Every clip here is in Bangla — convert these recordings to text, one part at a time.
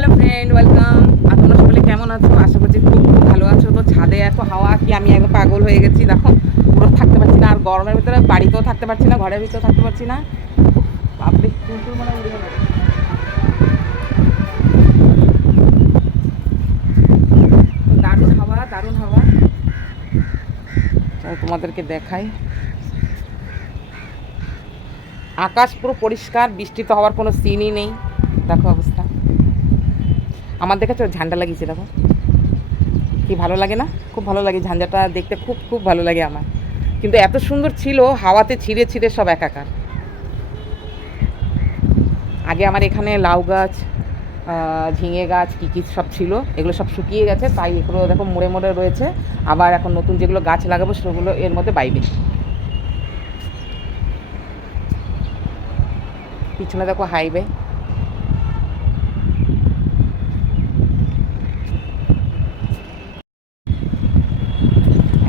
Hello friend, welcome. আর তোমরা সকলে কেমন আছো? আশা করছি খুব খুব ভালো আছো। তো ছাদে এত হাওয়া কি আমি একদম পাগল হয়ে গেছি, দেখো পুরো থাকতে পারছি না। আর গরমের ভিতরে বাড়িতেও থাকতে পারছি না, ঘরের ভিতরেও থাকতে পারছি না। বাপরে, চুলটুল মনে উড়ে গেল। দারুণ হাওয়া, দারুণ হাওয়া। চলো তোমাদেরকে দেখাই। আকাশ পুরো পরিষ্কার, বৃষ্টি তো হওয়ার কোনো সিনই নেই। দেখো অবস্থা। আমার দেখেছো ঝান্ডা লাগিয়েছে, দেখো কি ভালো লাগে না? খুব ভালো লাগে ঝান্ডাটা দেখতে, খুব খুব ভালো লাগে আমার। কিন্তু এত সুন্দর ছিল, হাওয়াতে ছিঁড়ে ছিঁড়ে সব একাকার। আগে আমার এখানে লাউ গাছ, ঝিঙে গাছ কী কী সব ছিল, এগুলো সব শুকিয়ে গেছে, তাই এগুলো দেখো মুড়ে মুড়ে রয়েছে। আবার এখন নতুন যেগুলো গাছ লাগাবো সেগুলো এর মধ্যে বাইবে। পিছনে দেখো হাইওয়ে।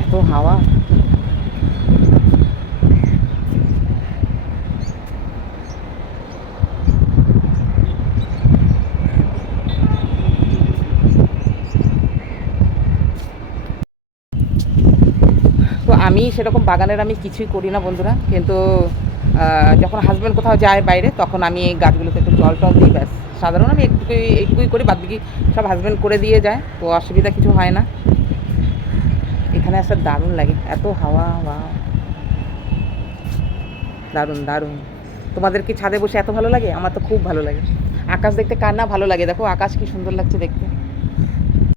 এত হাওয়া। তো আমি সেরকম বাগানের আমি কিছুই করি না বন্ধুরা, কিন্তু যখন হাজব্যান্ড কোথাও যায় বাইরে তখন আমি এই গাছগুলোতে একটু জল টল দিই, ব্যাস। সাধারণ আমি এইটুকুই করি, বাদ বাকি সব হাজব্যান্ড করে দিয়ে যায়, তো অসুবিধা কিছু হয় না। এখানে আসতে দারুণ লাগে, এত হাওয়া, বা দারুণ দারুণ। তোমাদের কি ছাদে বসে এত ভালো লাগে? আমার তো খুব ভালো লাগে। আকাশ দেখতে কার না ভালো লাগে? দেখো আকাশ কি সুন্দর লাগছে দেখতে।